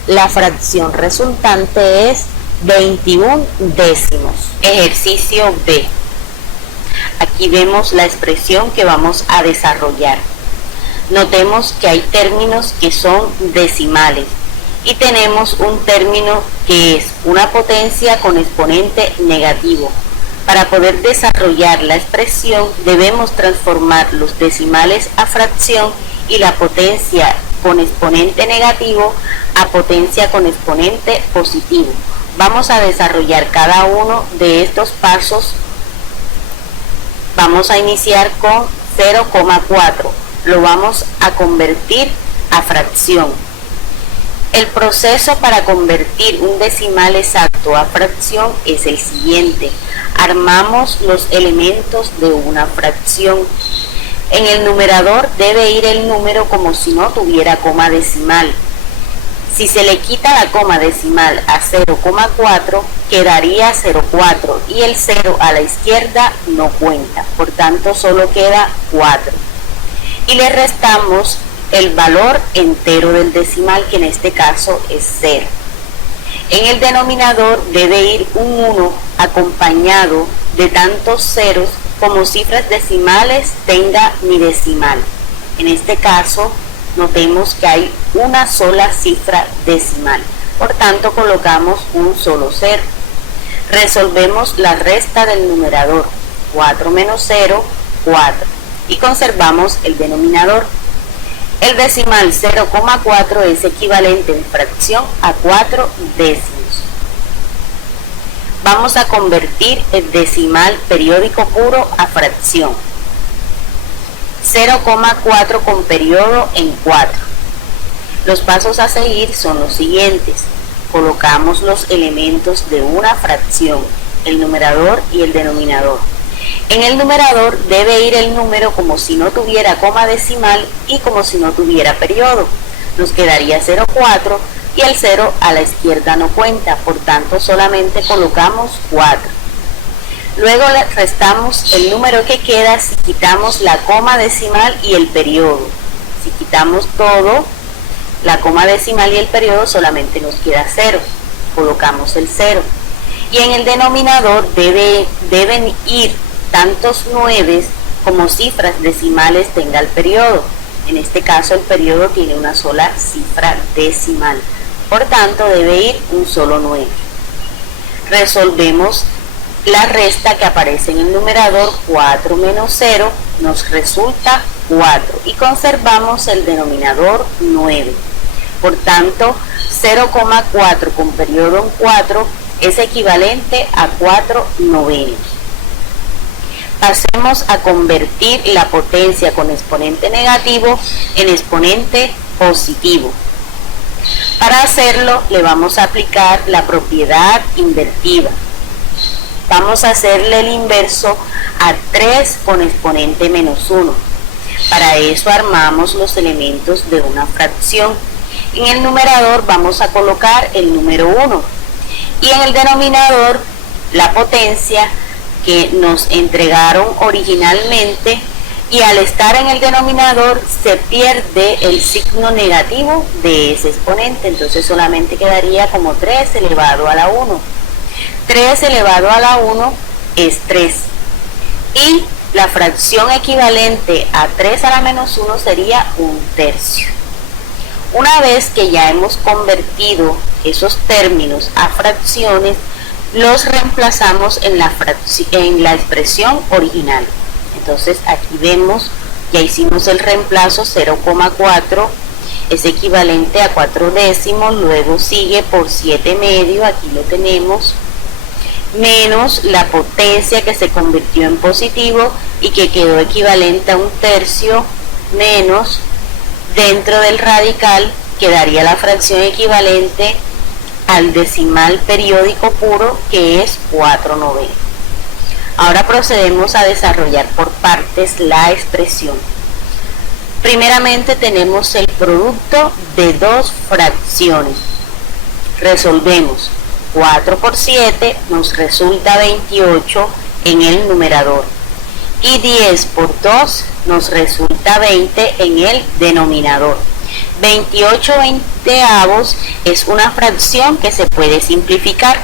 La fracción resultante es 21 décimos. Ejercicio B. Aquí vemos la expresión que vamos a desarrollar. Notemos que hay términos que son decimales y tenemos un término que es una potencia con exponente negativo. Para poder desarrollar la expresión debemos transformar los decimales a fracción y la potencia con exponente negativo a potencia con exponente positivo. Vamos a desarrollar cada uno de estos pasos. Vamos a iniciar con 0,4. Lo vamos a convertir a fracción. El proceso para convertir un decimal exacto a fracción es el siguiente. Armamos los elementos de una fracción. En el numerador debe ir el número como si no tuviera coma decimal. Si se le quita la coma decimal a 0,4, quedaría 0,4 y el 0 a la izquierda no cuenta, por tanto solo queda 4. Y le restamos el valor entero del decimal, que en este caso es 0. En el denominador debe ir un 1 acompañado de tantos ceros como cifras decimales tenga mi decimal. En este caso, notemos que hay una sola cifra decimal, por tanto colocamos un solo cero. Resolvemos la resta del numerador, 4 menos 0, 4, y conservamos el denominador. El decimal 0,4 es equivalente en fracción a 4 décimos. Vamos a convertir el decimal periódico puro a fracción. 0,4 con periodo en 4. Los pasos a seguir son los siguientes. Colocamos los elementos de una fracción, el numerador y el denominador. En el numerador debe ir el número como si no tuviera coma decimal y como si no tuviera periodo. Nos quedaría 0,4 y el 0 a la izquierda no cuenta, por tanto solamente colocamos 4. Luego le restamos el número que queda si quitamos la coma decimal y el periodo. Si quitamos todo, la coma decimal y el periodo, solamente nos queda 0. Colocamos el 0. Y en el denominador deben ir tantos 9 como cifras decimales tenga el periodo. En este caso el periodo tiene una sola cifra decimal. Por tanto debe ir un solo 9. Resolvemos la resta que aparece en el numerador. 4 menos 0 nos resulta 4 y conservamos el denominador 9. Por tanto, 0,4 con periodo en 4 es equivalente a 4 novenos. Pasemos a convertir la potencia con exponente negativo en exponente positivo. Para hacerlo, le vamos a aplicar la propiedad invertida. Vamos a hacerle el inverso a 3 con exponente menos 1. Para eso armamos los elementos de una fracción. En el numerador vamos a colocar el número 1 y en el denominador la potencia que nos entregaron originalmente, y al estar en el denominador se pierde el signo negativo de ese exponente, entonces solamente quedaría como 3 elevado a la 1. 3 elevado a la 1 es 3 y la fracción equivalente a 3 a la menos 1 sería 1/3. Una vez que ya hemos convertido esos términos a fracciones, los reemplazamos en la expresión original. Entonces aquí vemos, ya hicimos el reemplazo. 0,4 es equivalente a 4 décimos, luego sigue por 7 medio, aquí lo tenemos, menos la potencia que se convirtió en positivo y que quedó equivalente a 1/3, menos dentro del radical quedaría la fracción equivalente al decimal periódico puro, que es 4 novenos. Ahora procedemos a desarrollar por partes la expresión. Primeramente tenemos el producto de dos fracciones. Resolvemos. 4 por 7 nos resulta 28 en el numerador. Y 10 por 2 nos resulta 20 en el denominador. 28/20 es una fracción que se puede simplificar.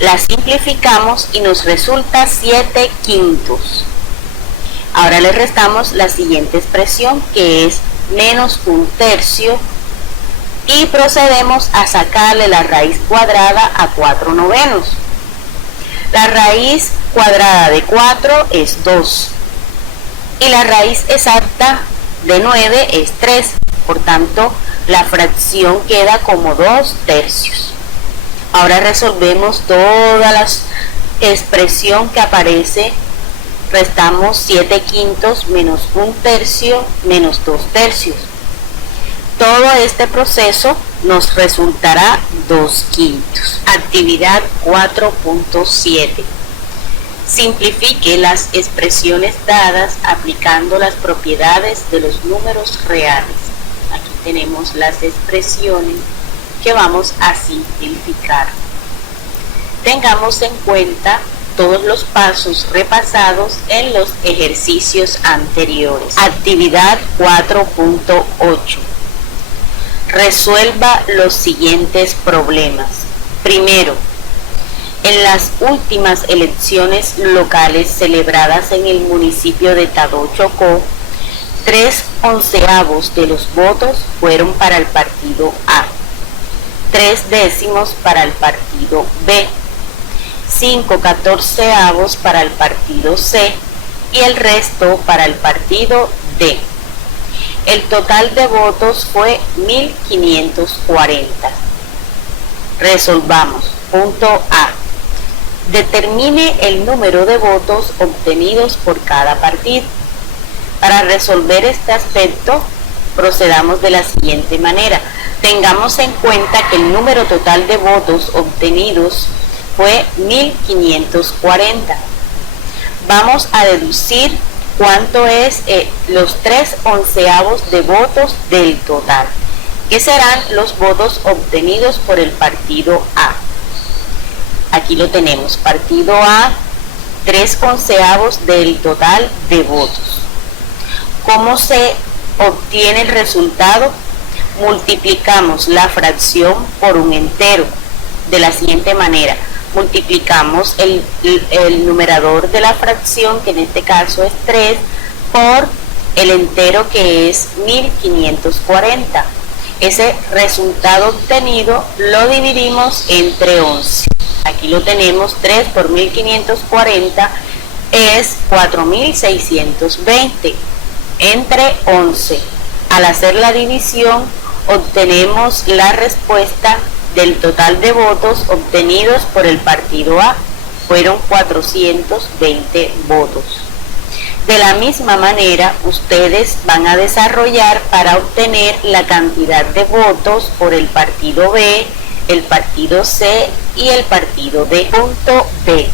La simplificamos y nos resulta 7/5. Ahora le restamos la siguiente expresión, que es menos 1/3, y procedemos a sacarle la raíz cuadrada a 4 novenos. La raíz cuadrada de 4 es 2 y la raíz exacta de 9 es 3. Por tanto, la fracción queda como 2/3. Ahora resolvemos toda la expresión que aparece. Restamos 7/5 menos 1/3 menos 2/3. Todo este proceso nos resultará 2/5. Actividad 4.7. Simplifique las expresiones dadas aplicando las propiedades de los números reales. Aquí tenemos las expresiones que vamos a simplificar. Tengamos en cuenta todos los pasos repasados en los ejercicios anteriores. Actividad 4.8. Resuelva los siguientes problemas. Primero, en las últimas elecciones locales celebradas en el municipio de Tadó, Chocó, 3/11 de los votos fueron para el partido A, 3/10 para el partido B, 5/14 para el partido C y el resto para el partido D. El total de votos fue 1540. Resolvamos. Punto A. Determine el número de votos obtenidos por cada partido. Para resolver este aspecto, procedamos de la siguiente manera. Tengamos en cuenta que el número total de votos obtenidos fue 1540. Vamos a deducir cuánto es los 3/11 de votos del total, que serán los votos obtenidos por el partido A. Aquí lo tenemos, partido A, 3/11 del total de votos. ¿Cómo se obtiene el resultado? Multiplicamos la fracción por un entero de la siguiente manera. Multiplicamos el numerador de la fracción, que en este caso es 3, por el entero, que es 1540. Ese resultado obtenido lo dividimos entre 11. Aquí lo tenemos, 3 por 1540 es 4620 entre 11. Al hacer la división obtenemos la respuesta del total de votos obtenidos por el partido A. Fueron 420 votos. De la misma manera, ustedes van a desarrollar para obtener la cantidad de votos por el partido B, el partido C y el partido D. Punto B.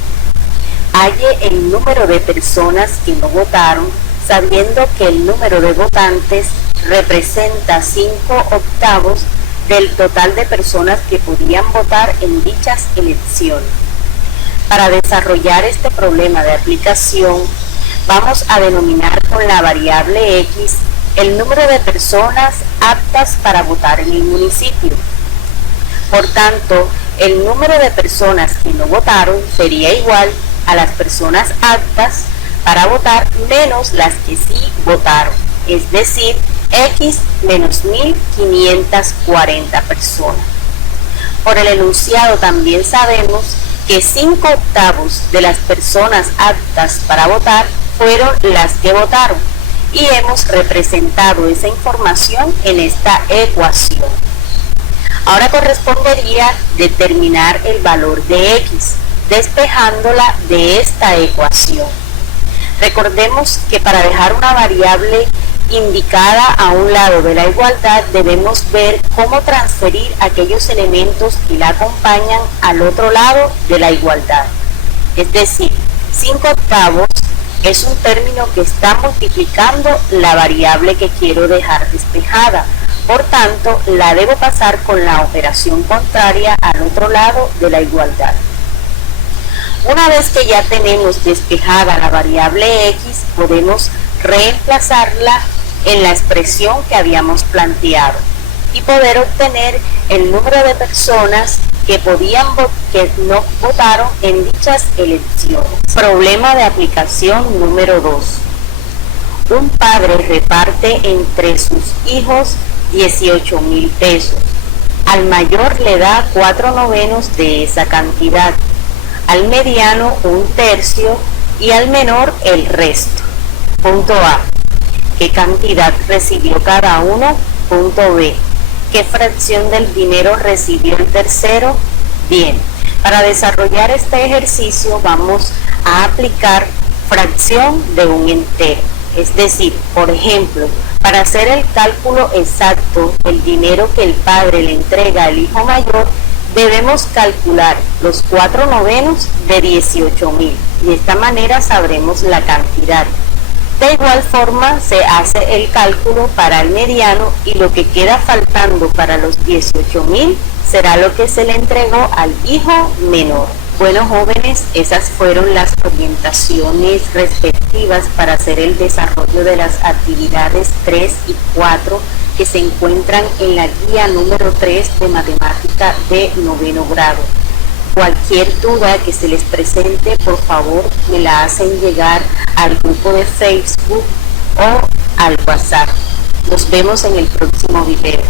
Halle el número de personas que no votaron, sabiendo que el número de votantes representa 5/8 del total de personas que podían votar en dichas elecciones. Para desarrollar este problema de aplicación, vamos a denominar con la variable X el número de personas aptas para votar en el municipio. Por tanto, el número de personas que no votaron sería igual a las personas aptas para votar menos las que sí votaron, es decir, X menos 1540 personas. Por el enunciado también sabemos que 5/8 de las personas aptas para votar fueron las que votaron y hemos representado esa información en esta ecuación. Ahora correspondería determinar el valor de X, despejándola de esta ecuación. Recordemos que para dejar una variable indicada a un lado de la igualdad debemos ver cómo transferir aquellos elementos que la acompañan al otro lado de la igualdad. Es decir, 5/8 es un término que está multiplicando la variable que quiero dejar despejada. Por tanto, la debo pasar con la operación contraria al otro lado de la igualdad. Una vez que ya tenemos despejada la variable X, podemos reemplazarla en la expresión que habíamos planteado y poder obtener el número de personas que no votaron en dichas elecciones. Problema de aplicación número 2. Un padre reparte entre sus hijos 18,000 pesos. Al mayor le da 4/9 de esa cantidad, al mediano 1/3 y al menor el resto. Punto A. ¿Qué cantidad recibió cada uno? Punto B. ¿Qué fracción del dinero recibió el tercero? Bien, para desarrollar este ejercicio vamos a aplicar fracción de un entero. Es decir, por ejemplo, para hacer el cálculo exacto del dinero que el padre le entrega al hijo mayor, debemos calcular los 4/9 de 18,000. De esta manera sabremos la cantidad. De igual forma se hace el cálculo para el mediano y lo que queda faltando para los 18,000 será lo que se le entregó al hijo menor. Bueno, jóvenes, esas fueron las orientaciones respectivas para hacer el desarrollo de las actividades 3 y 4 que se encuentran en la guía número 3 de matemática de 9º grado. Cualquier duda que se les presente, por favor, me la hacen llegar al grupo de Facebook o al WhatsApp. Nos vemos en el próximo video.